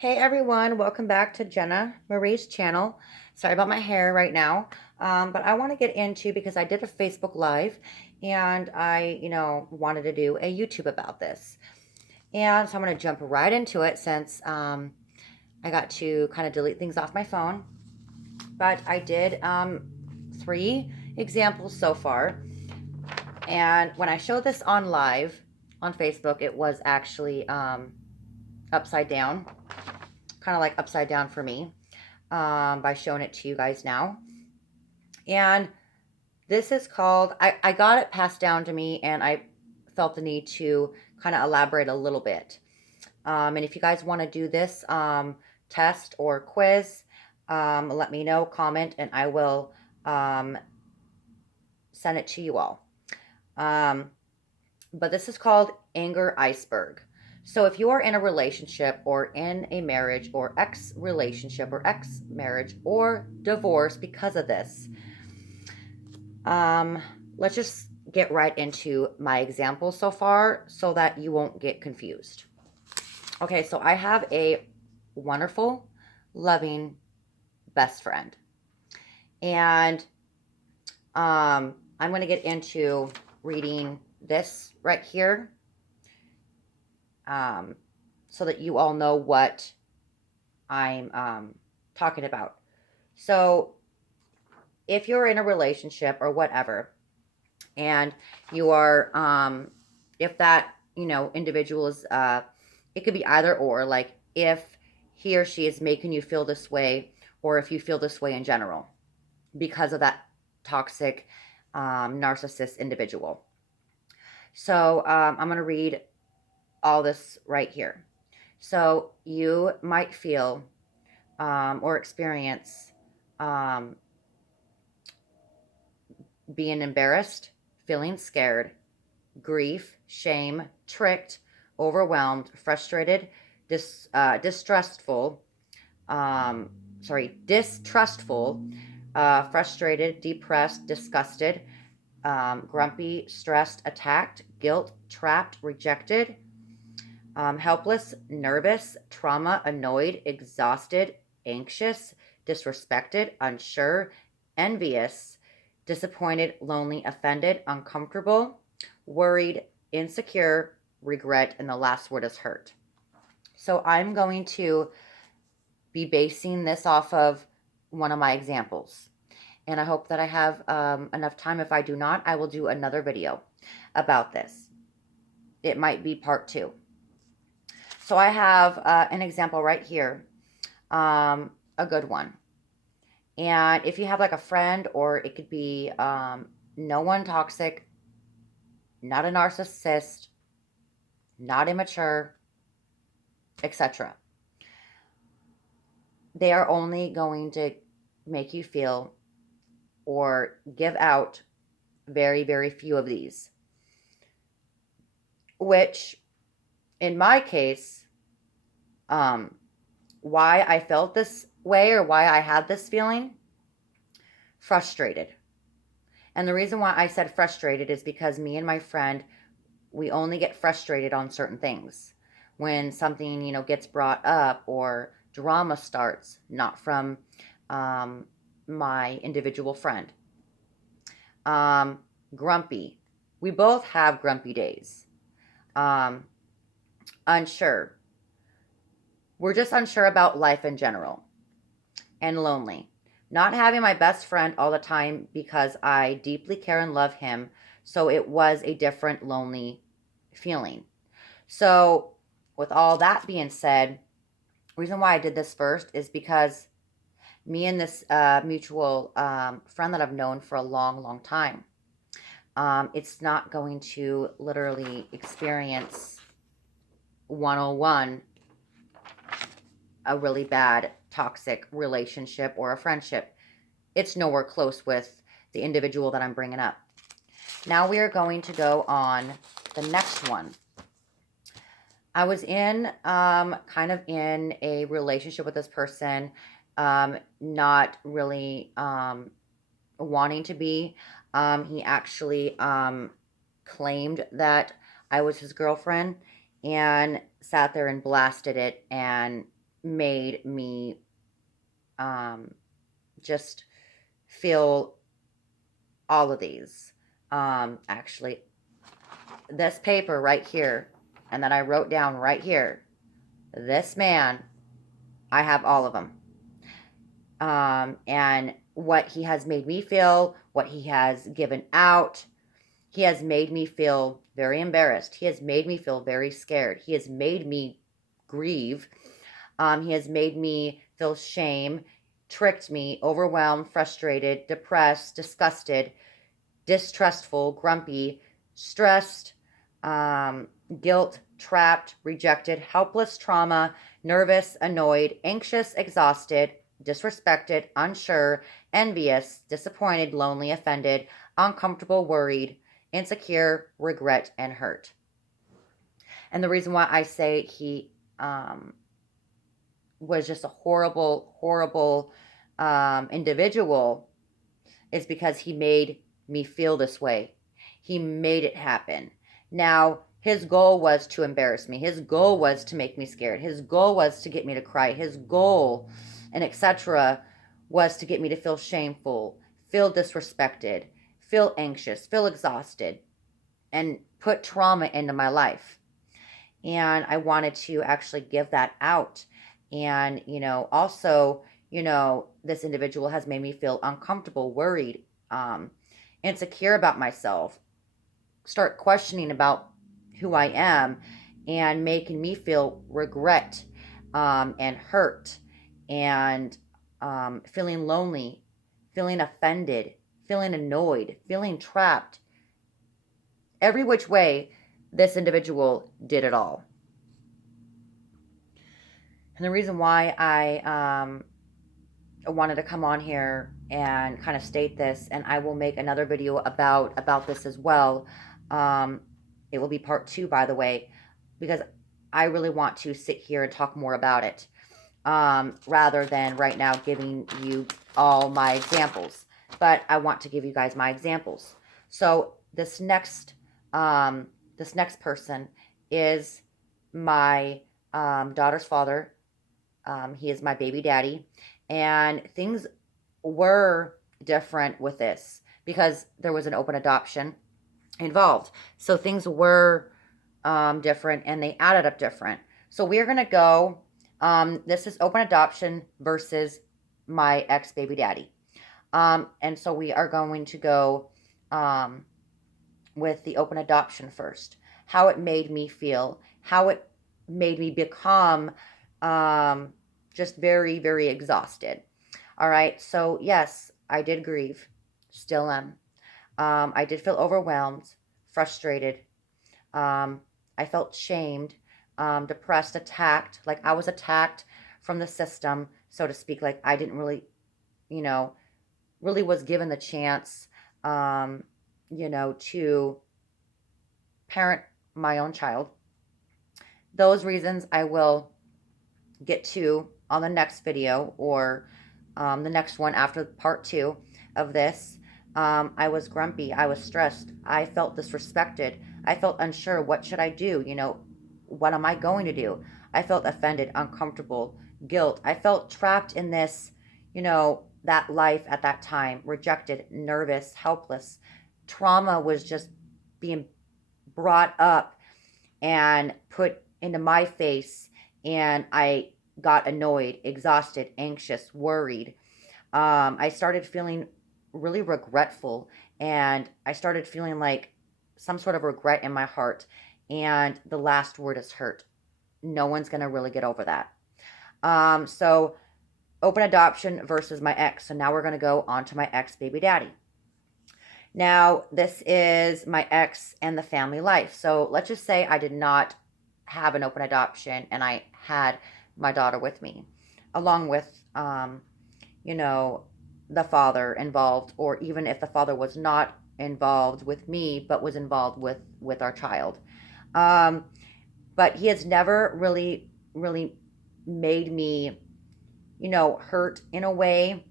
Hey everyone, welcome back to Jenna Marie's channel. Sorry about my hair right now, but I want to get into because I did a Facebook Live and I wanted to do a YouTube about this. And so I'm going to jump right into it since I got to kind of delete things off my phone. But I did 3 examples so far. And when I showed this on live on Facebook, it was actually upside down, kind of like upside down for me. By showing it to you guys now. And this is called, I got it passed down to me and I felt the need to kind of elaborate a little bit. And if you guys want to do this test or quiz, let me know, comment, and I will send it to you all. But this is called Anger Iceberg. So if you are in a relationship or in a marriage or ex relationship or ex marriage or divorce because of this, let's just get right into my example so far so that you won't get confused. Okay, so I have a wonderful, loving best friend. And I'm going to get into reading this right here so that you all know what I'm talking about. So if you're in a relationship or whatever, and you are, if that, individual is, it could be either or, like if he or she is making you feel this way, or if you feel this way in general because of that toxic, narcissist individual. So I'm going to read all this right here. So you might feel or experience being embarrassed, feeling scared, grief, shame, tricked, overwhelmed, frustrated, distrustful, frustrated, depressed, disgusted, grumpy, stressed, attacked, guilt, trapped, rejected, helpless, nervous, trauma, annoyed, exhausted, anxious, disrespected, unsure, envious, disappointed, lonely, offended, uncomfortable, worried, insecure, regret, and the last word is hurt. So I'm going to be basing this off of one of my examples. And I hope that I have enough time. If I do not, I will do another video about this. It might be part 2. So I have an example right here, a good one. And if you have like a friend, or it could be no one toxic, not a narcissist, not immature, etc. They are only going to make you feel or give out very, very few of these. Which, in my case, why I felt this way or why I had this feeling, frustrated. And the reason why I said frustrated is because me and my friend, we only get frustrated on certain things. When something, gets brought up or drama starts, not from my individual friend. Grumpy. We both have grumpy days. Unsure. We're just unsure about life in general. And lonely. Not having my best friend all the time because I deeply care and love him. So it was a different lonely feeling. So with all that being said, reason why I did this first is because me and this mutual friend that I've known for a long, long time, it's not going to literally experience 101 a really bad toxic relationship or a friendship. It's nowhere close with the individual that I'm bringing up. Now we are going to go on the next one. I was in kind of in a relationship with this person, not really wanting to be. He actually claimed that I was his girlfriend and sat there and blasted it and made me just feel all of these. Actually, this paper right here, and that I wrote down right here, this man, I have all of them. And what he has made me feel, what he has given out, he has made me feel very embarrassed. He has made me feel very scared. He has made me grieve. He has made me feel shame, tricked me, overwhelmed, frustrated, depressed, disgusted, distrustful, grumpy, stressed, guilt, trapped, rejected, helpless, trauma, nervous, annoyed, anxious, exhausted, disrespected, unsure, envious, disappointed, lonely, offended, uncomfortable, worried, insecure, regret, and hurt. And the reason why I say he was just a horrible, horrible individual is because he made me feel this way. He made it happen. Now, his goal was to embarrass me. His goal was to make me scared. His goal was to get me to cry. His goal, and etc., was to get me to feel shameful, feel disrespected, feel anxious, feel exhausted, and put trauma into my life. And I wanted to actually give that out. And, also, this individual has made me feel uncomfortable, worried, insecure about myself, start questioning about who I am, and making me feel regret, and hurt, and feeling lonely, feeling offended, feeling annoyed, feeling trapped. Every which way, this individual did it all. And the reason why I wanted to come on here and kind of state this, and I will make another video about this as well. It will be part 2, by the way, because I really want to sit here and talk more about it, rather than right now giving you all my examples. But I want to give you guys my examples. So this next person is my daughter's father. He is my baby daddy. And things were different with this because there was an open adoption involved. So things were different, and they added up different. So we're going to go, this is open adoption versus my ex baby daddy. And so we are going to go with the open adoption first. How it made me feel, how it made me become just very, very exhausted. All right. So, yes, I did grieve. Still am. I did feel overwhelmed, frustrated. I felt shamed, depressed, attacked. Like I was attacked from the system, so to speak. Like I didn't really, you know, really was given the chance, to parent my own child. Those reasons I will get to on the next video, or the next one after part 2 of this. I was grumpy. I was stressed. I felt disrespected. I felt unsure. What should I do? What am I going to do? I felt offended, uncomfortable, guilt. I felt trapped in this, that life at that time, rejected, nervous, helpless. Trauma was just being brought up and put into my face, and I got annoyed, exhausted, anxious, worried. I started feeling really regretful, and I started feeling like some sort of regret in my heart. And the last word is hurt. No one's going to really get over that. So, open adoption versus my ex. So now we're going to go on to my ex baby daddy. Now, this is my ex and the family life. So let's just say I did not have an open adoption and I had my daughter with me, along with, the father involved, or even if the father was not involved with me, but was involved with our child. But he has never really, really made me, hurt in a way,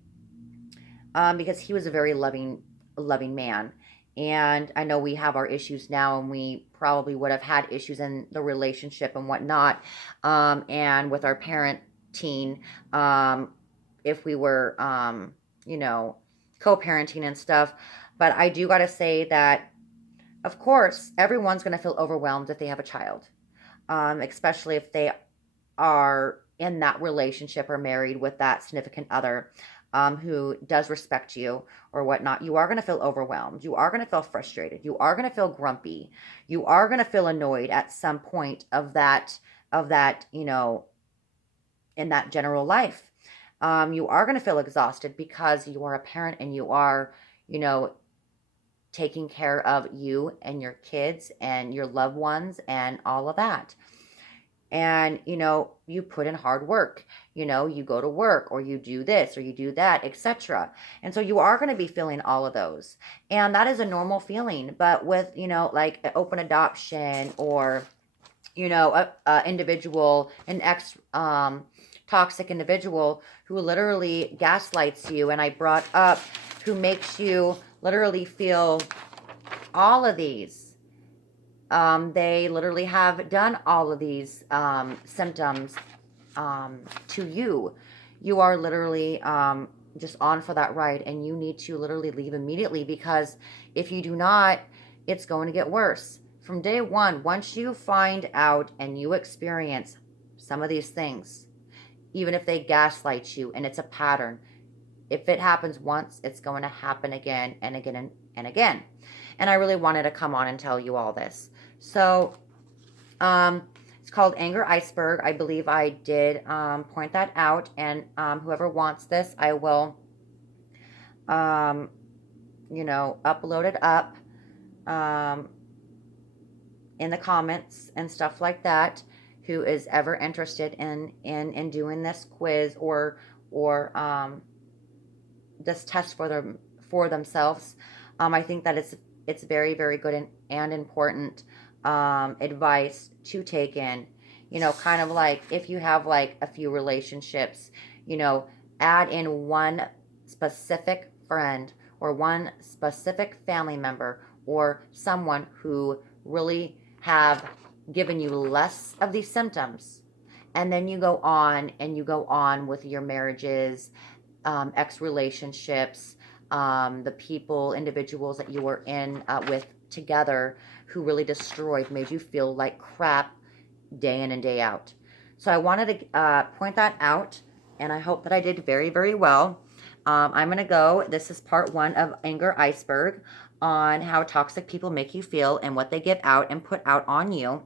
because he was a very loving man. And I know we have our issues now, and we probably would have had issues in the relationship and whatnot, and with our parent, teen, if we were, you know, co-parenting and stuff. But I do got to say that, of course, everyone's going to feel overwhelmed if they have a child, especially if they are in that relationship or married with that significant other, who does respect you or whatnot. You are going to feel overwhelmed. You are going to feel frustrated. You are going to feel grumpy. You are going to feel annoyed at some point of that, in that general life. You are going to feel exhausted because you are a parent and you are, you know, taking care of you and your kids and your loved ones and all of that. And you put in hard work. You go to work or you do this or you do that, etc. And so you are going to be feeling all of those, and that is a normal feeling. But with like open adoption, or a individual, an ex toxic individual who literally gaslights you, and I brought up who makes you literally feel all of these, they literally have done all of these symptoms to you. You are literally just on for that ride, and you need to literally leave immediately, because if you do not, it's going to get worse. From day one, once you find out and you experience some of these things, even if they gaslight you and it's a pattern, if it happens once, it's going to happen again and again and again. And I really wanted to come on and tell you all this. So, it's called Anger Iceberg. I believe I did point that out. And whoever wants this, I will, um, upload it up um, in the comments and stuff like that. Who is ever interested in doing this quiz, or this test for themselves. I think that it's very, very good and important advice to take in. Kind of like if you have like a few relationships, add in one specific friend or one specific family member or someone who really have given you less of these symptoms, and then you go on and you go on with your marriages, ex relationships, the people, individuals that you were in with together, who really destroyed, made you feel like crap day in and day out. So I wanted to point that out, and I hope that I did very, very well. I'm going to go. This is part 1 of Anger Iceberg, on how toxic people make you feel and what they give out and put out on you.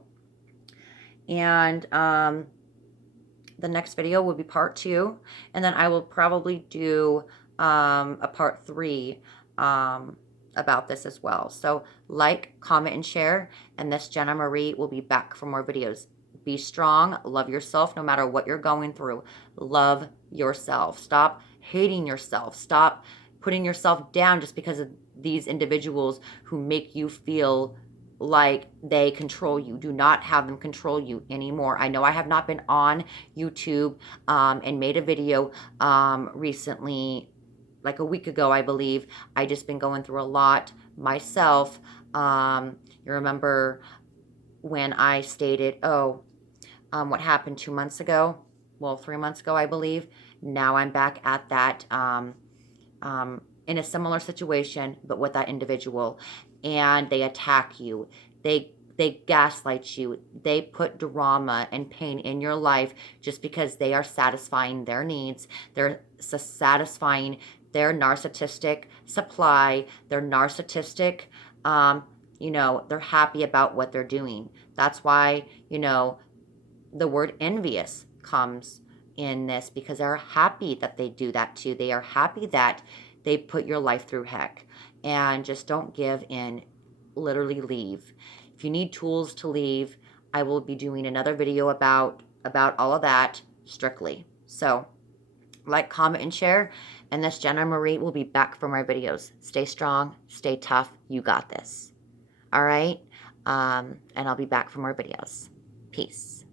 And the next video will be part 2, and then I will probably do a part 3 about this as well. So like, comment, and share, and this Jenna Marie will be back for more videos. Be strong, love yourself no matter what you're going through. Love yourself. Stop hating yourself. Stop putting yourself down just because of these individuals who make you feel like they control you. Do not have them control you anymore. I know I have not been on YouTube and made a video recently, like a week ago, I believe. I just been going through a lot myself. You remember when I stated, what happened 2 months ago? Well, 3 months ago, I believe. Now I'm back at that, in a similar situation, but with that individual, and they attack you. They gaslight you. They put drama and pain in your life just because they are satisfying their needs. They're satisfying their narcissistic supply. They're narcissistic. They're happy about what they're doing. That's why, the word envious comes in this, because they're happy that they do that too. They are happy that they put your life through heck. And just don't give in. Literally leave. If you need tools to leave, I will be doing another video about all of that strictly. So like, comment, and share, and this Jenna Marie will be back for more videos. Stay strong, stay tough, you got this. All right? And I'll be back for more videos. Peace.